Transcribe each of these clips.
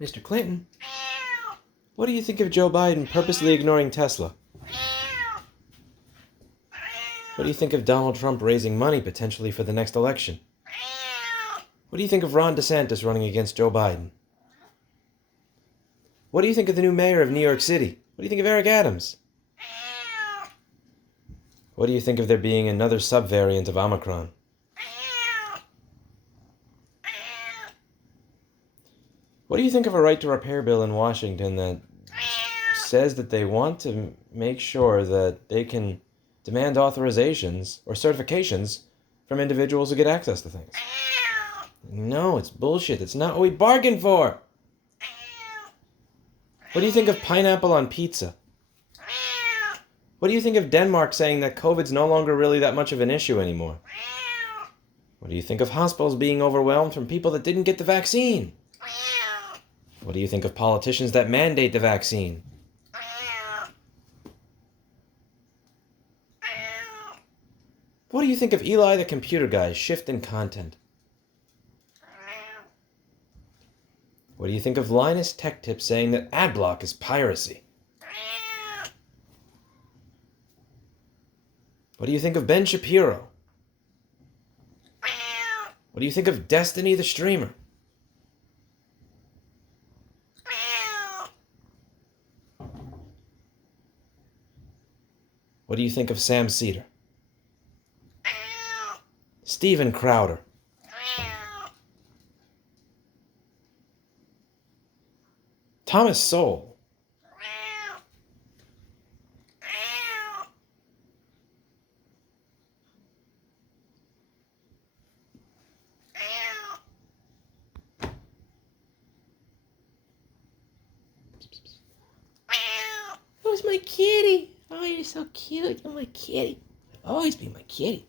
Mr. Clinton, what do you think of Joe Biden purposely ignoring Tesla? What do you think of Donald Trump raising money potentially for the next election? What do you think of Ron DeSantis running against Joe Biden? What do you think of the new mayor of New York City? What do you think of Eric Adams? What do you think of there being another subvariant of Omicron? What do you think of a right to repair bill in Washington that says that they want to make sure that they can demand authorizations or certifications from individuals who get access to things? No, it's bullshit. It's not what we bargained for. What do you think of pineapple on pizza? What do you think of Denmark saying that COVID's no longer really that much of an issue anymore? What do you think of hospitals being overwhelmed from people that didn't get the vaccine? What do you think of politicians that mandate the vaccine? What do you think of Eli the computer guy's shift in content? What do you think of Linus Tech Tip saying that adblock is piracy? What do you think of Ben Shapiro? What do you think of Destiny the streamer? What do you think of Sam Cedar? Steven Crowder? Thomas Sowell? Who's my kitty? Oh, you're so cute. You're my kitty. Always be my kitty.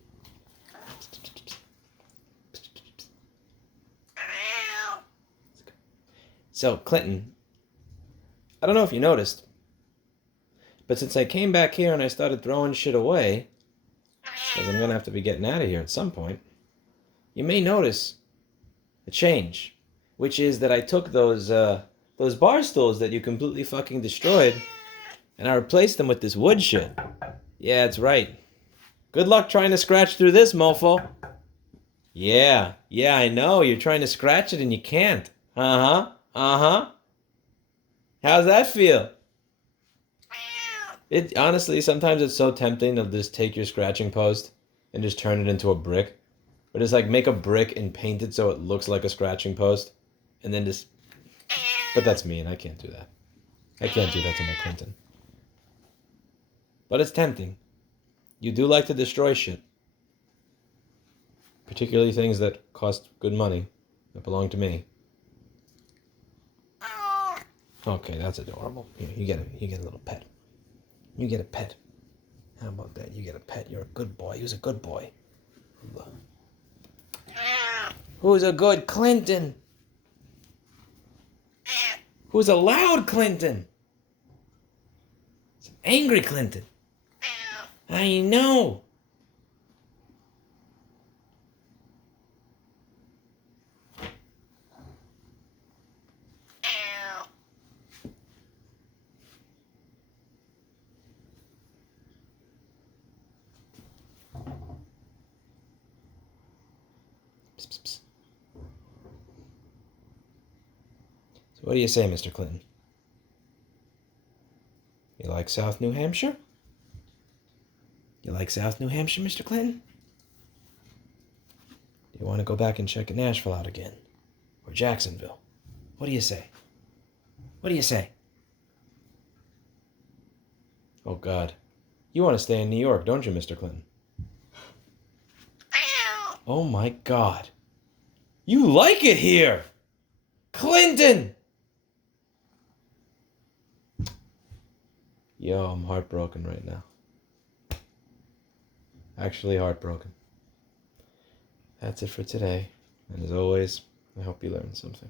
So, Clinton, I don't know if you noticed, but since I came back here and I started throwing shit away, because I'm going to have to be getting out of here at some point, you may notice a change, which is that I took those bar stools that you completely fucking destroyed, and I replaced them with this wood shit. Yeah, that's right. Good luck trying to scratch through this, mofo. Yeah, I know. You're trying to scratch it and you can't. Uh-huh. How's that feel? It honestly, sometimes it's so tempting to just take your scratching post and just turn it into a brick. Or just like make a brick and paint it so it looks like a scratching post. And then just... But that's mean. I can't do that. I can't do that to my Clinton. But it's tempting. You do like to destroy shit. Particularly things that cost good money, that belong to me. Okay, that's adorable. Here, you get a little pet. You get a pet. How about that? You get a pet. You're a good boy. Who's a good boy? Who's a good Clinton? Who's a loud Clinton? It's an angry Clinton. I know. Psst, psst, psst. So what do you say, Mr. Clinton? You like South New Hampshire? You like South New Hampshire, Mr. Clinton? Do you want to go back and check Nashville out again? Or Jacksonville? What do you say? What do you say? Oh, God. You want to stay in New York, don't you, Mr. Clinton? Oh, my God. You like it here! Clinton! Yo, I'm heartbroken right now. Actually heartbroken. That's it for today. And as always, I hope you learned something.